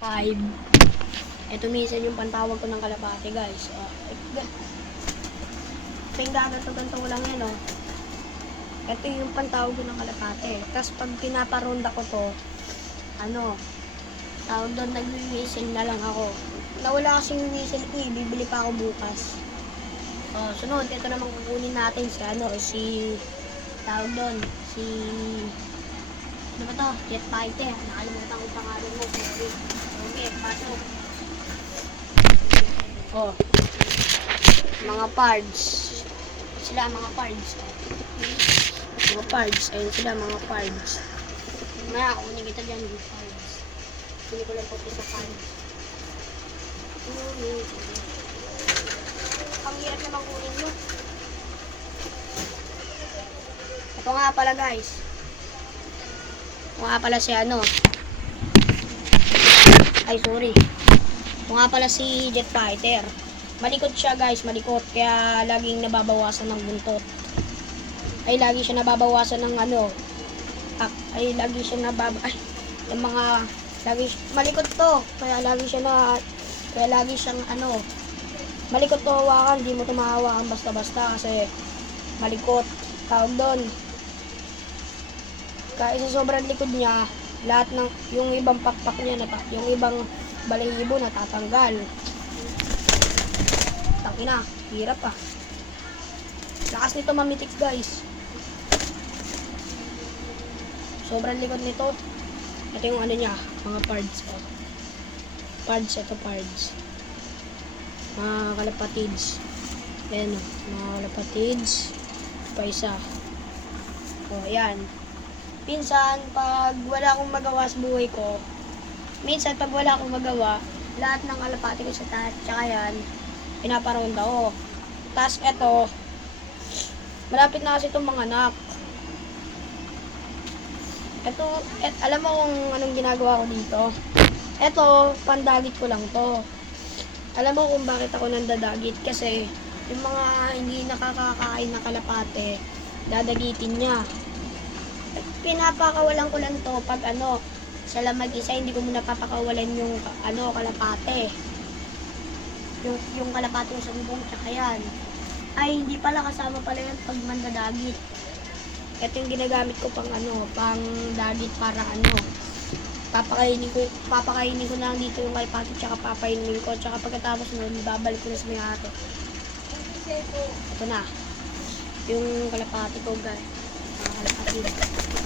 5. Ito minsan yung pantawag ko ng kalapate, guys. Ito yung ganito lang yan, oh. Ito yung pantawag ko ng kalapate. Tapos pag pinaparonda ko to, tawag doon, nag-whistle na lang ako. Nawala kasing whistle ko, bibili pa ako bukas. Sunod, ito naman kukunin natin si tawag doon, ano ba to? Jet fighter. Nakalimutan ko pangalan mo. Sorry. Okay, pasok. Mga parts. Sila mga parts. Mga parts. Ayun sila mga parts. Maya, kukunin kita dyan yung parts. Kunin ko lang po sa parts. Ang hirap naman kunin nyo. Ito nga pala, guys. Ito nga pala Ito nga pala si Jet Fighter. Malikot siya, guys, malikot. Kaya laging nababawasan ng buntot. Lagi siya nababawasan ng malikot to. Kaya lagi siyang malikot to hawakan. Hindi mo to mahawakan basta-basta kasi malikot. Tawag doon. Kaya sa sobrang likod niya, lahat ng yung ibang pakpak niya, yung ibang balahibo natatanggal. Tangina, hirap ah. Lakas nito mamitik, guys. Sobrang likod nito. Ito yung niya, mga parts. Parts. Mga kalapatids. Ayan, mga kalapatids. Pa isa. Ayan. Minsan, pag wala akong magawa sa buhay ko, lahat ng kalapati ko sa taas, tsaka yan, pinaparonda ko. Tapos eto, malapit na kasi itong mga anak. Eto, alam mo kung anong ginagawa ko dito? Eto, pandagit ko lang to. Alam mo kung bakit ako nandadagit? Kasi, yung mga hindi nakakakain na kalapate, dadagitin niya. Pinapakawalan ko lang to pag sila mag-isa, hindi ko muna papakawalan yung kalapate. Yung kalapate yung sa bubong, tsaka yan. Hindi pala, kasama pala yan pag mandadagit. Ito yung ginagamit ko pang dagit para papakainin ko lang dito yung kalapate, tsaka papainin ko, tsaka pagkatapos nun, babalik ko na sa may ato. Ito na. Yung kalapate ko, guys. Kalapate.